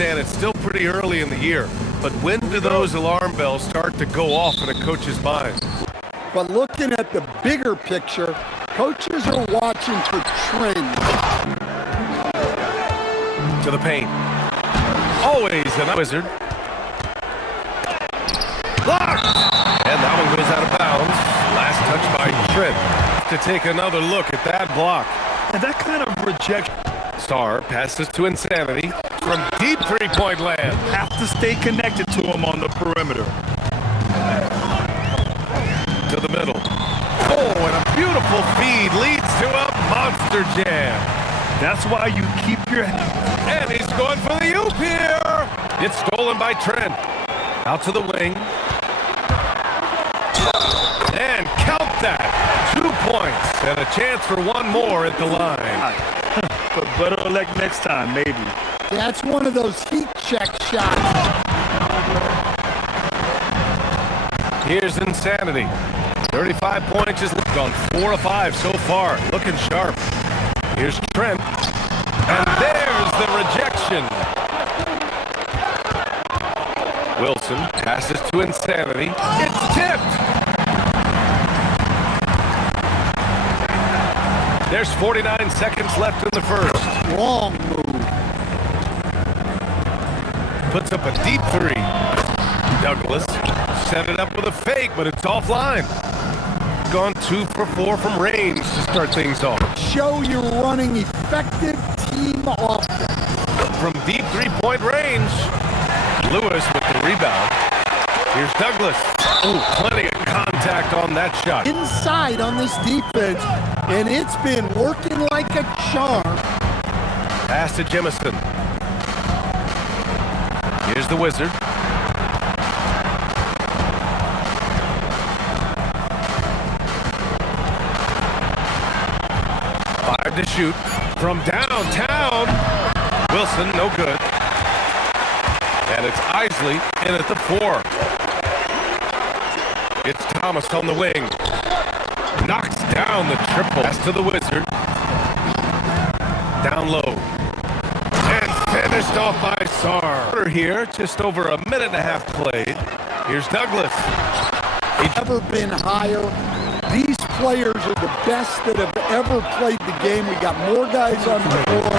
understand it's still pretty early in the year, but when do those alarm bells start to go off in a coach's mind? But looking at the bigger picture, coaches are watching for trends. To the paint. Always a wizard. Blocked! And that one goes out of bounds. Last touch by Trent. To take another look at that block. And that kind of rejection. Sar passes to Insanity from deep three-point land. Have to stay connected to him on the perimeter. To the middle. Oh, and a beautiful feed leads to a monster jam. That's why you keep your... And he's going for the oop here. It's stolen by Trent. Out to the wing. And count that. 2 points and a chance for one more at the line. But better luck next time, maybe. That's one of those heat check shots. Here's Insanity. 35 points is gone 4 of 5 so far. Looking sharp. Here's Trent. And there's the rejection. Wilson passes to Insanity. It's tipped. There's 49 seconds left in the first. Long move. Puts up a deep three. Douglas set it up with a fake, but it's offline. Gone 2 for 4 from range to start things off. Show you're running effective team offense. From deep three-point range. Lewis with the rebound. Here's Douglas. Ooh, plenty of contact on that shot. Inside on this defense, and it's been working like a charm. Pass to Jemison. Here's the Wizard. Five to shoot from downtown. Wilson, no good. And it's Isley in at the 4. It's Thomas on the wing. Knocks down the triple. Pass to the Wizard. Down low. And finished off by Sar. Here, just over a minute and a half played. Here's Douglas. He's never been higher. These players are the best that have ever played the game. We got more guys on the floor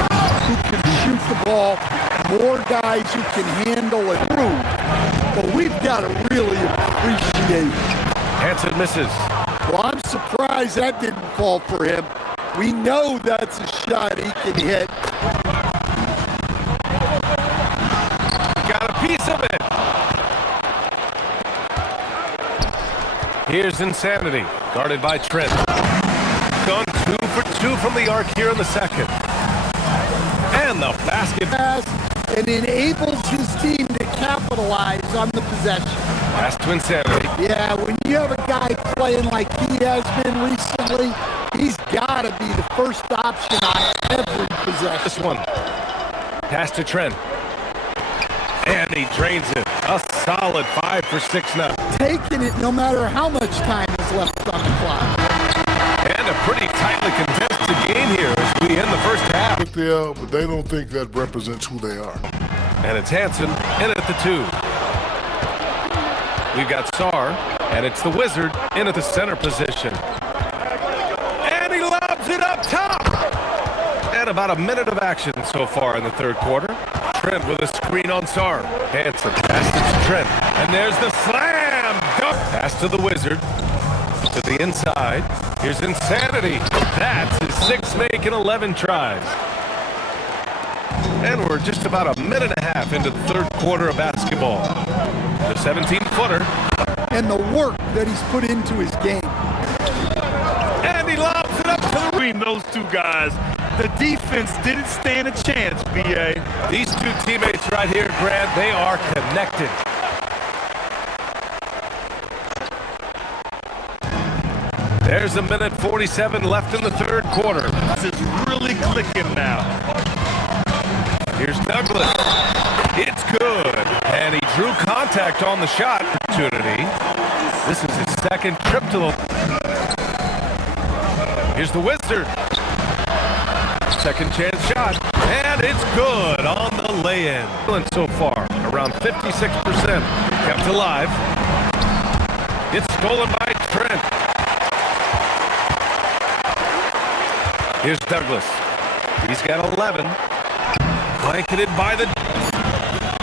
who can shoot the ball, more guys who can handle and move. But we've got to really appreciate. Hansen misses. Well, I'm surprised that didn't fall for him. We know that's a shot he can hit. Got a piece of it. Here's Insanity, guarded by Trent. Gone 2 for 2 from the arc here in the second. And the basket. And enables his team to capitalize on the possession. Pass to Insanity. Yeah, when you have a guy playing like he has been recently, he's got to be the first option on every possession. This one. Pass to Trent. And he drains it. A solid 5 for 6 now. Taking it no matter how much time is left on the clock. And a pretty tightly contested game here as we end the first half. FITDL, but they don't think that represents who they are. And it's Hansen in at the 2. We've got Sar, and it's the Wizard in at the center position. And he lobs it up top! And about a minute of action so far in the third quarter. Trent with a screen on Sar. Hansen passes to Trent. And there's the slam! Dunk! Pass to the Wizard. To the inside. Here's Insanity. That's his 6th make in 11 tries. And we're just about a minute and a half into the third quarter of basketball. The 17-footer. And the work that he's put into his game. And he lobs it up to the Between those two guys, the defense didn't stand a chance, B.A. These two teammates right here, Grant, they are connected. There's a minute 47 left in the third quarter. This is really clicking now. Here's Douglas. It's good. And he drew contact on the shot opportunity. This is his second trip to the... Here's the Wizard. Second chance shot, and it's good on the lay-in. So far, around 56%. Kept alive. It's stolen by Trent. Here's Douglas. He's got 11. Blanketed by the...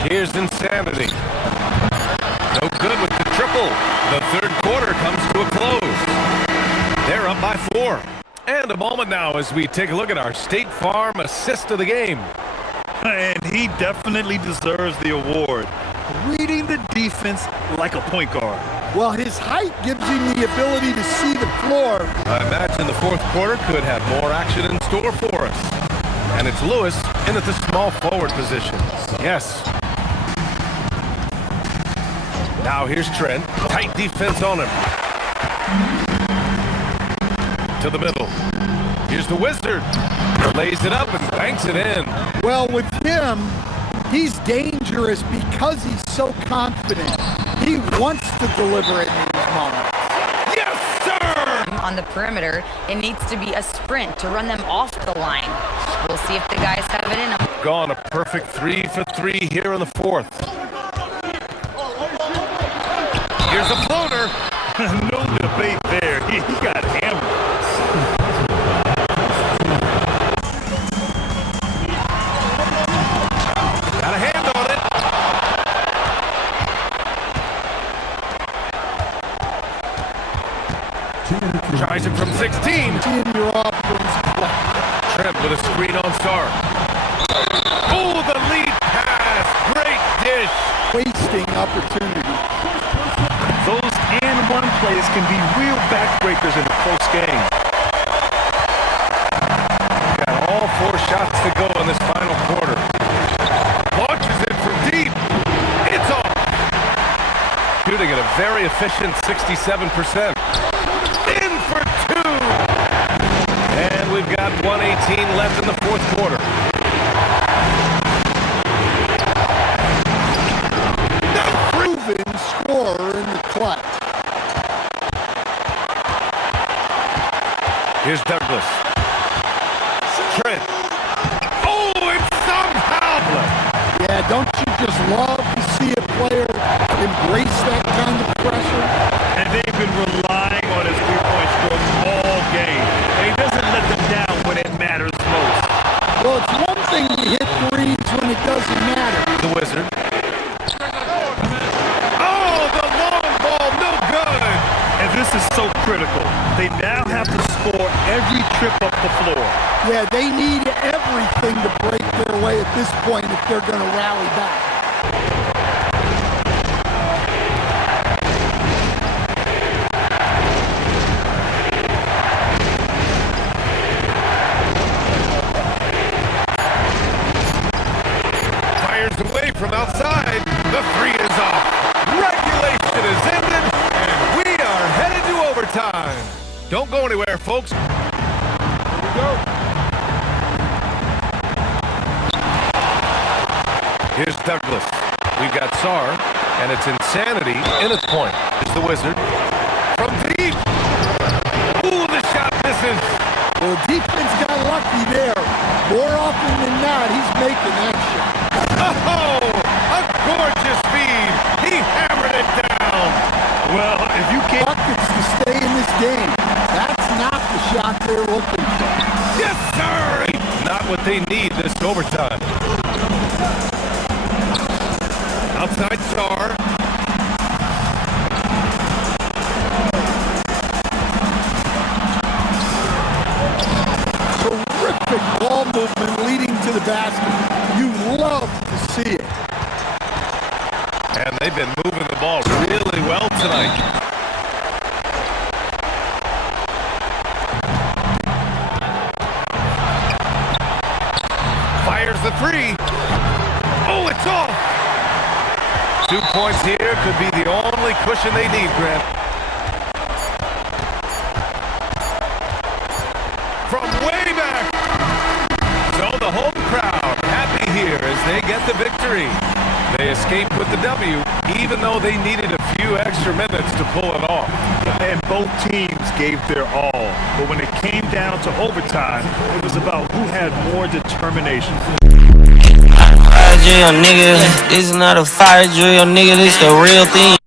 Here's Insanity. No good with the triple. The third quarter comes to a close. They're up by 4. And a moment now as we take a look at our State Farm assist of the game. And he definitely deserves the award. Reading the defense like a point guard. Well, his height gives him the ability to see the floor. I imagine the fourth quarter could have more action in store for us. And it's Lewis in at the small forward position. Yes. Now here's Trent. Tight defense on him. To the middle. Here's the Wizard. Lays it up and banks it in. Well, with him, he's dangerous because he's so confident. He wants to deliver it in these moments. Yes, sir! On the perimeter, it needs to be a sprint to run them off the line. We'll see if the guys have it in them. Gone a perfect 3 for 3 here in the fourth. Here's a floater. No debate there. He got hammered. Got a hand on it. Tries it from 16. In your offense. Trent with a screen on Sar. Oh, the lead pass. Great dish. Wasting opportunity. Those and one plays can be real backbreakers in a close game. Got all 4 shots to go in this final quarter. Launches it from deep. It's off. Shooting at a very efficient 67%. In for 2. And we've got 1:18 left in the fourth quarter. Proven scorer in the clutch. Here's Douglas. Trent. Oh, it's somehow. Yeah, don't you just love to see a player embrace that kind of pressure? And they've been relying on his three-point stroke all game. And he doesn't let them down when it matters most. Well, it's one thing to hit threes when it doesn't matter. The Wizard. Oh, the long ball, no good. And this is so critical. They now have to score every trip up the floor. Yeah, they need everything to break their way at this point if they're going to rally back. Fires away from outside. The 3 is off. Regulation is ended, and we are headed to overtime. Don't go anywhere, folks. Here we go. Here's Douglas. We've got Sar, and it's Insanity in its point. It's the Wizard. From deep. Ooh, the shot misses. Well, defense got lucky there. More often than not, he's making that shot. Oh, a gorgeous feed. He hammered it down. Well, if you can't... Buckets to stay in this game. That's not the shot they're looking for. Yes, sir. Not what they need this overtime. Outside Sar. Terrific ball movement leading to the basket. You love to see it. And they've been moving the ball really well tonight. Fires the 3. Oh, it's off. 2 points here could be the only cushion they need, Grant. From way back. So the home crowd happy here as they get the victory. They escaped with the W, even though they needed a few extra minutes to pull it off. and both teams gave their all. But when it came down to overtime, it was about who had more determination. Fire drill, nigga. This is not a fire drill, nigga. This the real thing.